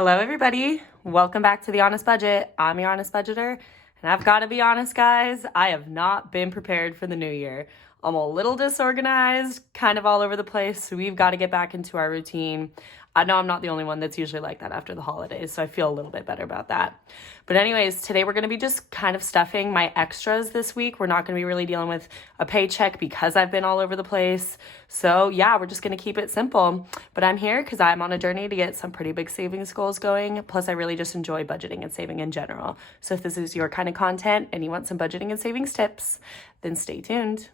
Hello, everybody. Welcome back to The Honest Budget. I'm your honest budgeter, and I've got to be honest, guys. I have not been prepared for the new year. I'm a little disorganized, kind of all over the place, so we've got to get back into our routine. I know I'm not the only one that's usually like that after the holidays, so I feel a little bit better about that. But anyways, today we're going to be just kind of stuffing my extras this week. We're not going to be really dealing with a paycheck because I've been all over the place. So yeah, we're just going to keep it simple. But I'm here because I'm on a journey to get some pretty big savings goals going. Plus, I really just enjoy budgeting and saving in general. So if this is your kind of content and you want some budgeting and savings tips, then stay tuned.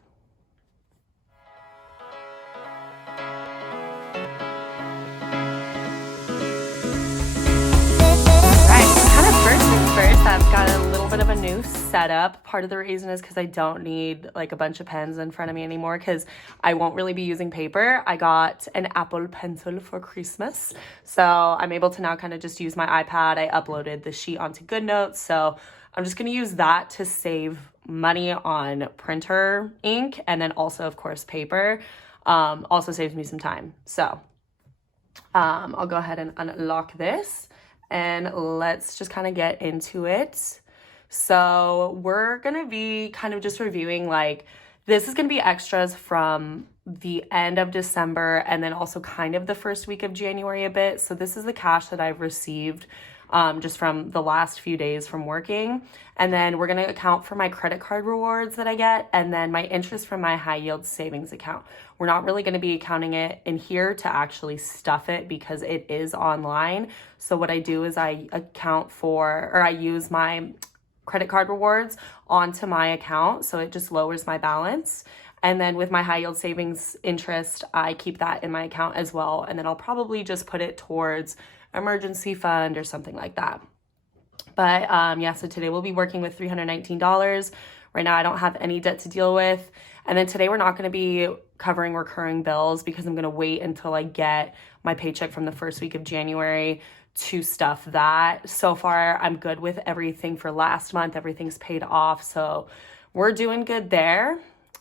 First, I've got a little bit of a new setup. Part of the reason is because I don't need like a bunch of pens in front of me anymore because I won't really be using paper. I got an Apple Pencil for Christmas. So I'm able to now kind of just use my iPad. I uploaded the sheet onto GoodNotes. So I'm just going to use that to save money on printer ink and then also, of course, paper. Also saves me some time. So I'll go ahead and unlock this. And let's just kind of get into it. So we're going to be kind of just reviewing, like, this is going to be extras from the end of December and then also kind of the first week of January a bit. So this is the cash that I've received just from the last few days from working. And then we're going to account for my credit card rewards that I get and then my interest from my high yield savings account. We're not really going to be accounting it in here to actually stuff it because it is online. So what I do is I use my credit card rewards onto my account. So it just lowers my balance. And then with my high yield savings interest, I keep that in my account as well. And then I'll probably just put it towards emergency fund or something like that. But yeah, so today we'll be working with $319. Right now I don't have any debt to deal with. And then today we're not going to be covering recurring bills because I'm going to wait until I get my paycheck from the first week of January to stuff that. So far I'm good with everything for last month. Everything's paid off. So we're doing good there.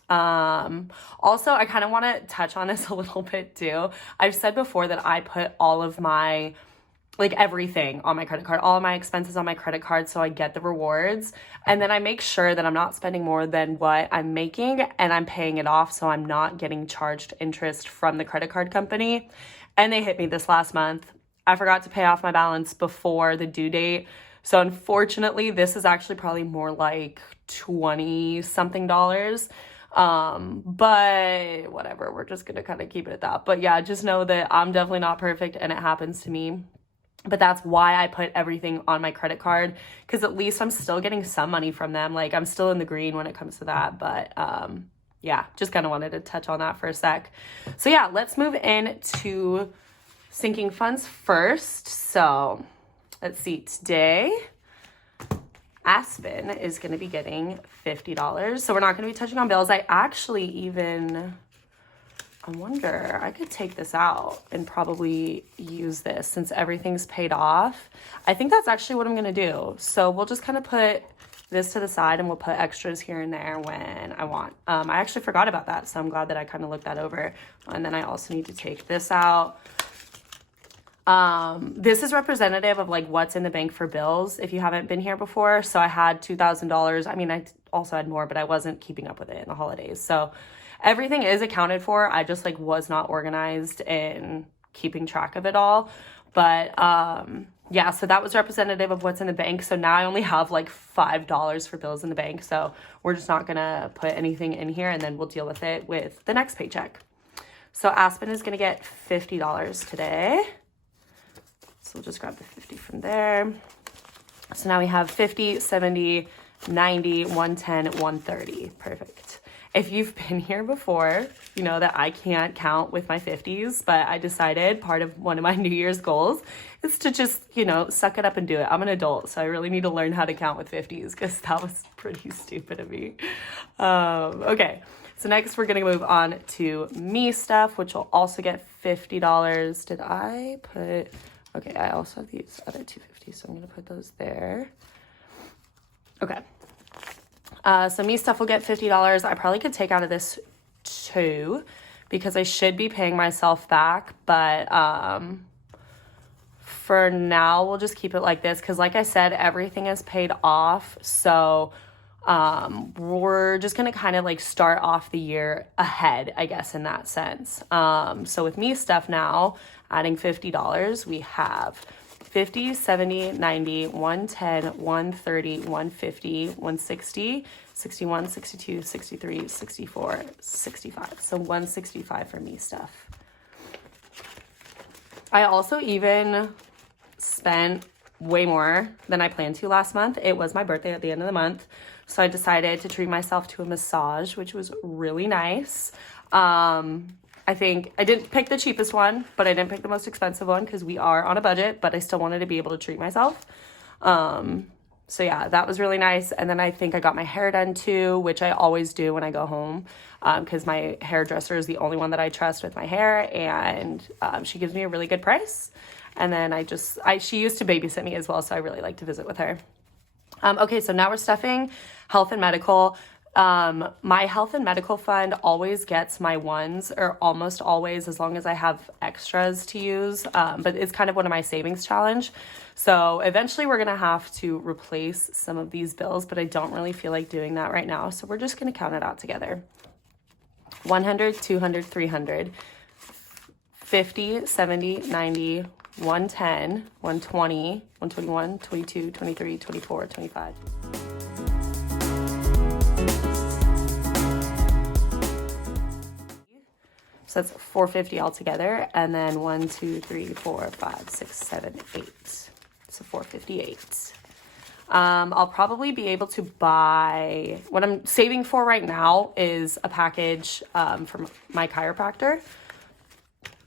Also, I kind of want to touch on this a little bit too. I've said before that I put all of my everything on my credit card, all of my expenses on my credit card so I get the rewards. And then I make sure that I'm not spending more than what I'm making and I'm paying it off so I'm not getting charged interest from the credit card company. And they hit me this last month. I forgot to pay off my balance before the due date. So unfortunately, this is actually probably more like $20-something. But whatever, we're just going to kind of keep it at that. But yeah, just know that I'm definitely not perfect and it happens to me. But that's why I put everything on my credit card because at least I'm still getting some money from them. Like I'm still in the green when it comes to that. But yeah, just kind of wanted to touch on that for a sec. So yeah, let's move into sinking funds first. So let's see, today Aspen is going to be getting $50. So we're not going to be touching on bills. I wonder, I could take this out and probably use this since everything's paid off. I think that's actually what I'm going to do. So we'll just kind of put this to the side and we'll put extras here and there when I want. I actually forgot about that. So I'm glad that I kind of looked that over. And then I also need to take this out. This is representative of like what's in the bank for bills if you haven't been here before. So I had $2,000. I mean, I also had more, but I wasn't keeping up with it in the holidays. So everything is accounted for. I just like was not organized in keeping track of it all. But yeah, so that was representative of what's in the bank. So now I only have like $5 for bills in the bank. So we're just not gonna put anything in here and then we'll deal with it with the next paycheck. So Aspen is gonna get $50 today. So we'll just grab the 50 from there. So now we have 50, 70, 90, 110, 130. Perfect. If you've been here before, you know that I can't count with my 50s, but I decided part of one of my New Year's goals is to just, suck it up and do it. I'm an adult, so I really need to learn how to count with 50s because that was pretty stupid of me. Okay, so next we're going to move on to me stuff, which will also get $50. Did I put... Okay, I also have these other 250, so I'm going to put those there. Okay. So me stuff will get $50. I probably could take out of this too because I should be paying myself back, but for now, we'll just keep it like this because, like I said, everything is paid off. So we're just going to kind of like start off the year ahead, I guess, in that sense. So with me stuff now, adding $50, we have 50, 70, 90, 110, 130, 150, 160, 61, 62, 63, 64, 65. So 165 for me stuff. I also even spent way more than I planned to last month. It was my birthday at the end of the month. So I decided to treat myself to a massage, which was really nice. I think I didn't pick the cheapest one, but I didn't pick the most expensive one because we are on a budget, but I still wanted to be able to treat myself. So yeah, that was really nice. And then I think I got my hair done too, which I always do when I go home, because my hairdresser is the only one that I trust with my hair, and she gives me a really good price. And then she used to babysit me as well, so I really like to visit with her. Okay, so now we're stuffing health and medical. My health and medical fund always gets my ones, or almost always, as long as I have extras to use. But it's kind of one of my savings challenge. So eventually we're going to have to replace some of these bills, but I don't really feel like doing that right now. So we're just going to count it out together. 100, 200, 300, 50, 70, 90, 110, 120, 121, 22, 23, 24, 25. So that's 450 altogether. And then 1, 2, 3, 4, 5, 6, 7, 8. So 458. I'll probably be able to buy, what I'm saving for right now is a package from my chiropractor.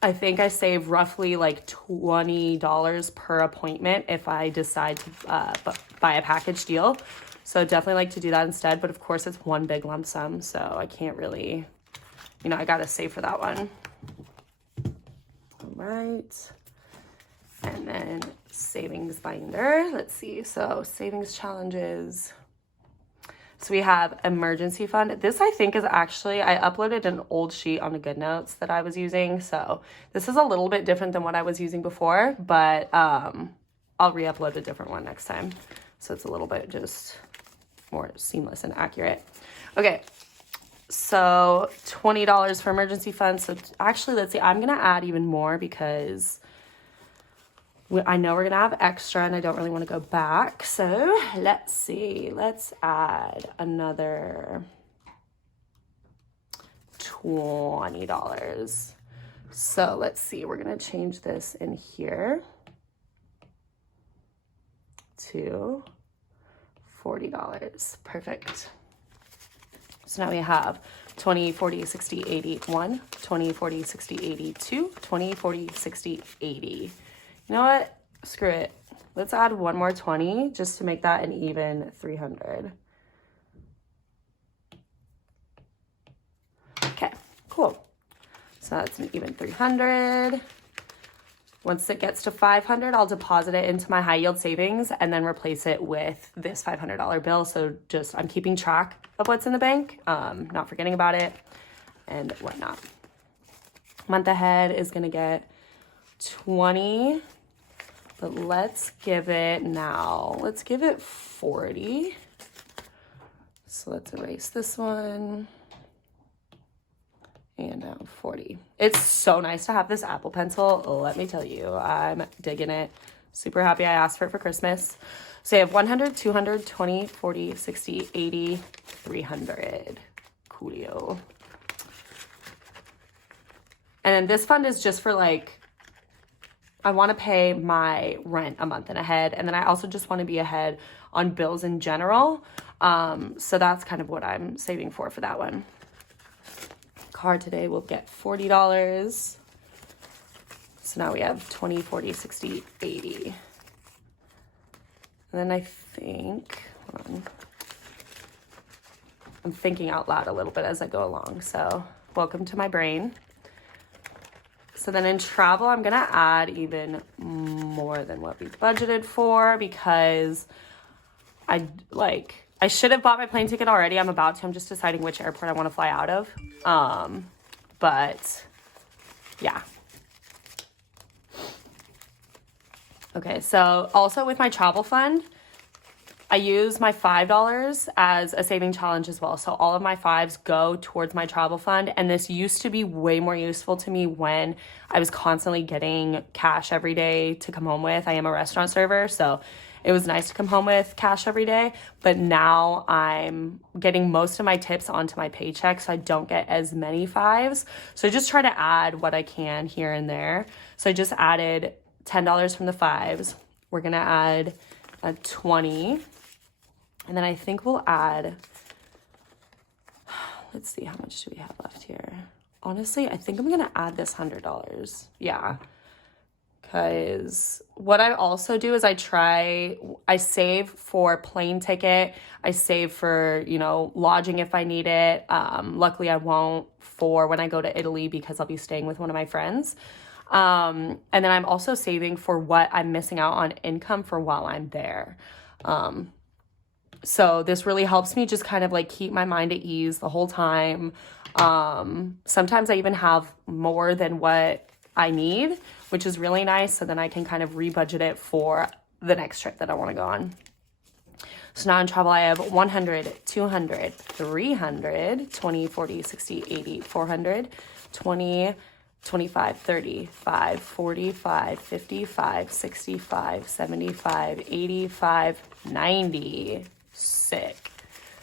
I think I save roughly like $20 per appointment if I decide to buy a package deal. So definitely like to do that instead. But of course it's one big lump sum, so I can't really, I got to save for that one. All right. And then savings binder. Let's see. So savings challenges. So we have emergency fund. This I think is actually, I uploaded an old sheet on the GoodNotes that I was using. So this is a little bit different than what I was using before, but I'll re-upload a different one next time. So it's a little bit just more seamless and accurate. Okay. So $20 for emergency fund. So actually, let's see, I'm going to add even more because I know we're going to have extra and I don't really want to go back. So let's see, let's add another $20. So let's see, we're going to change this in here to $40. Perfect. So now we have 20, 40, 60, 80, 1, 20, 40, 60, 80, 2, 20, 40, 60, 80. You know what? Screw it. Let's add one more 20 just to make that an even 300. Okay, cool. So that's an even 300. Once it gets to 500, I'll deposit it into my high yield savings and then replace it with this $500 bill. So just, I'm keeping track of what's in the bank, not forgetting about it and whatnot. Month ahead is gonna get 20, but let's give it 40. So let's erase this one. And now 40. It's so nice to have this Apple Pencil. Let me tell you, I'm digging it. Super happy I asked for it for Christmas. So you have 100, 200, 20, 40, 60, 80, 300. Coolio. And then this fund is just for like, I want to pay my rent a month in ahead. And then I also just want to be ahead on bills in general. So that's kind of what I'm saving for that one. Car today will get $40. So now we have 20, 40, 60, 80. And then I think, hold on. I'm thinking out loud a little bit as I go along. So welcome to my brain. So then in travel, I'm going to add even more than what we budgeted for because I should have bought my plane ticket already. I'm about to. I'm just deciding which airport I want to fly out of. But yeah. Okay, so also with my travel fund, I use my $5 as a saving challenge as well. So all of my fives go towards my travel fund. And this used to be way more useful to me when I was constantly getting cash every day to come home with. I am a restaurant server, so it was nice to come home with cash every day. But now I'm getting most of my tips onto my paycheck, so I don't get as many fives. So I just try to add what I can here and there. So I just added $10 from the fives. We're gonna add a 20. And then I think we'll add, let's see, how much do we have left here? Honestly, I think I'm going to add this $100. Yeah. Because what I also do is I save for plane ticket. I save for, lodging if I need it. Luckily, I won't for when I go to Italy because I'll be staying with one of my friends. And then I'm also saving for what I'm missing out on income for while I'm there. So this really helps me just kind of like keep my mind at ease the whole time. Sometimes I even have more than what I need, which is really nice. So then I can kind of rebudget it for the next trip that I want to go on. So now in travel, I have 100, 200, 300, 20, 40, 60, 80, 400, 20, 25, 35, 45, 55, 65, 75, 85, 90. Sick.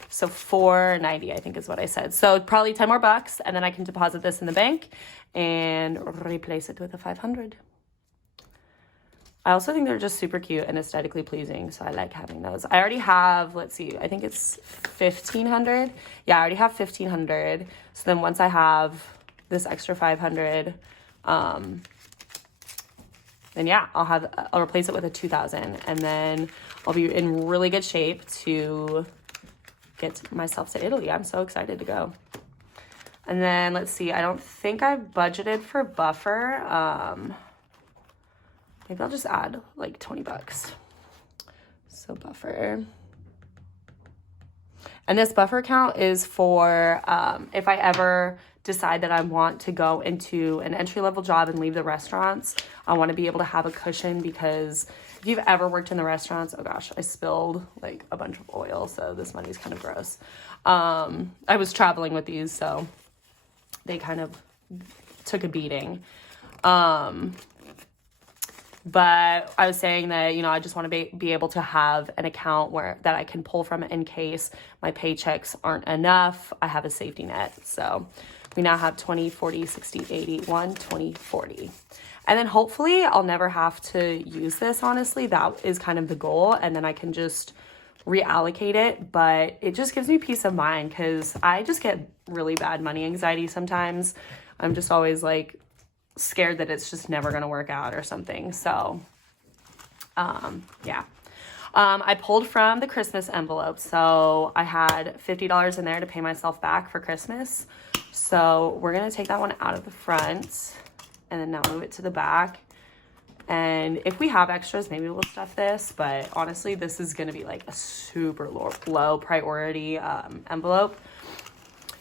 So 490, I think is what I said. So probably 10 more bucks, and then I can deposit this in the bank and replace it with a 500. I also think they're just super cute and aesthetically pleasing, so I like having those. I already have, let's see, I think it's 1,500. Yeah, I already have 1,500. So then once I have this extra 500, then yeah, I'll replace it with a 2,000, and then I'll be in really good shape to get myself to Italy. I'm so excited to go. And then let's see, I don't think I've budgeted for buffer. Maybe I'll just add like 20 bucks. So buffer. And this buffer account is for if I ever decide that I want to go into an entry-level job and leave the restaurants. I want to be able to have a cushion, because if you've ever worked in the restaurants, oh gosh, I spilled like a bunch of oil, so this money is kind of gross. I was traveling with these, so they kind of took a beating. But I was saying that, I just want to be able to have an account that I can pull from in case my paychecks aren't enough. I have a safety net. So we now have 20, 40, 60, 80, 1, 20, 40. And then hopefully I'll never have to use this, honestly. That is kind of the goal. And then I can just reallocate it. But it just gives me peace of mind, because I just get really bad money anxiety sometimes. I'm just always like scared that it's just never going to work out or something. So, yeah. I pulled from the Christmas envelope. So I had $50 in there to pay myself back for Christmas. So we're going to take that one out of the front and then now move it to the back. And if we have extras, maybe we'll stuff this. But honestly, this is going to be like a super low priority envelope.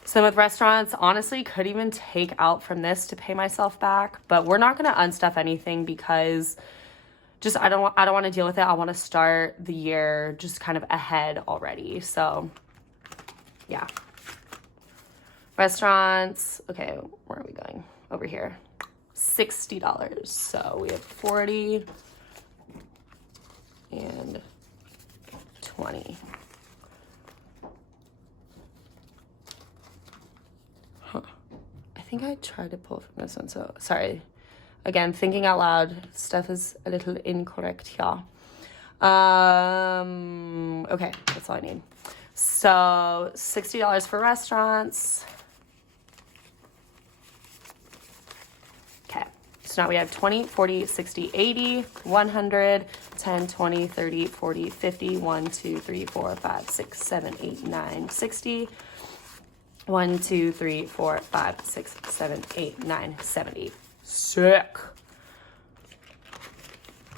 So with restaurants, honestly, could even take out from this to pay myself back. But we're not going to unstuff anything, because just I don't want to deal with it. I want to start the year just kind of ahead already. So yeah. Restaurants. Okay, where are we going? Over here. $60. So we have 40 and 20. I think I tried to pull from this one, so sorry. Again, thinking out loud, stuff is a little incorrect here. Okay, that's all I need. So $60 for restaurants. Okay, so now we have 20, 40, 60, 80, 100, 10, 20, 30, 40, 50, 1, 2, 3, 4, 5, 6, 7, 8, 9, 60. 1, 2, 3, 4, 5, 6, 7, 8, 9, 70. Sick.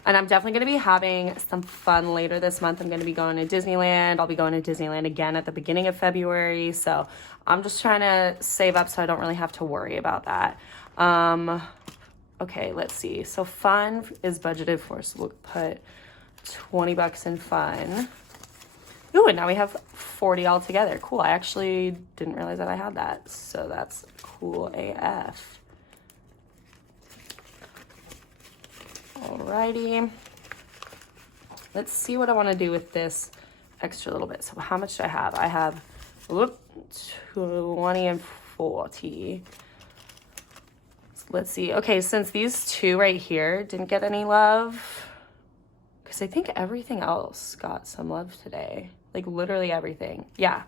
And I'm definitely going to be having some fun later this month. I'm going to be going to Disneyland. I'll be going to Disneyland again at the beginning of February. So I'm just trying to save up so I don't really have to worry about that. Okay, let's see. So fun is budgeted for, so we'll put 20 bucks in fun. Ooh, and now we have 40 all together. Cool. I actually didn't realize that I had that. So that's cool AF. Alrighty. Let's see what I want to do with this extra little bit. So how much do I have? I have 20 and 40. So let's see. Okay, since these two right here didn't get any love, because I think everything else got some love today. Like literally everything. Yeah.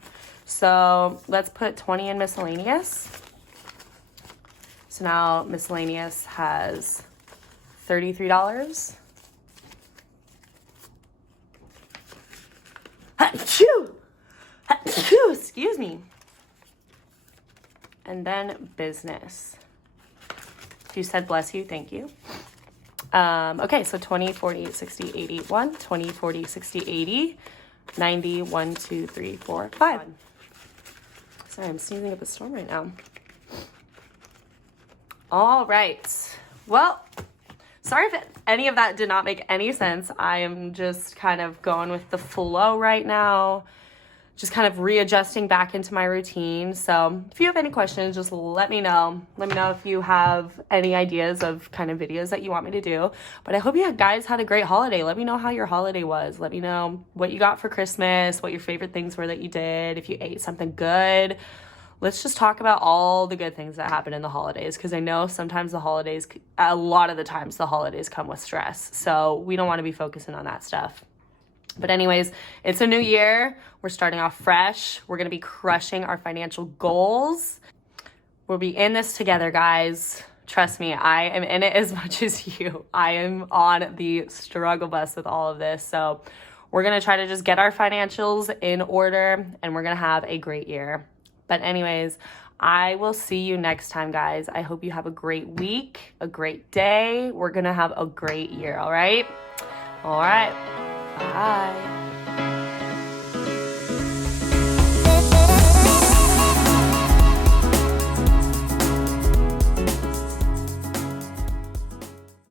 So let's put 20 in miscellaneous. So now miscellaneous has $33. Achoo! Achoo! Excuse me. And then business. You said bless you, thank you. Okay, so 20, 40, 60, 80, 1, 20, 40, 60, 80, 90, 1, 2, 3, 4, 5. Sorry, I'm sneezing up a storm right now. All right. Well, sorry if any of that did not make any sense. I am just kind of going with the flow right now. Just kind of readjusting back into my routine. So if you have any questions, just let me know. Let me know if you have any ideas of kind of videos that you want me to do. But I hope you guys had a great holiday. Let me know how your holiday was. Let me know what you got for Christmas, what your favorite things were that you did, if you ate something good. Let's just talk about all the good things that happen in the holidays, because I know sometimes a lot of the times the holidays come with stress. So we don't want to be focusing on that stuff. But anyways, it's a new year. We're starting off fresh. We're going to be crushing our financial goals. We'll be in this together, guys. Trust me, I am in it as much as you. I am on the struggle bus with all of this. So we're going to try to just get our financials in order, and we're going to have a great year. But anyways, I will see you next time, guys. I hope you have a great week, a great day. We're going to have a great year, all right? All right. Bye.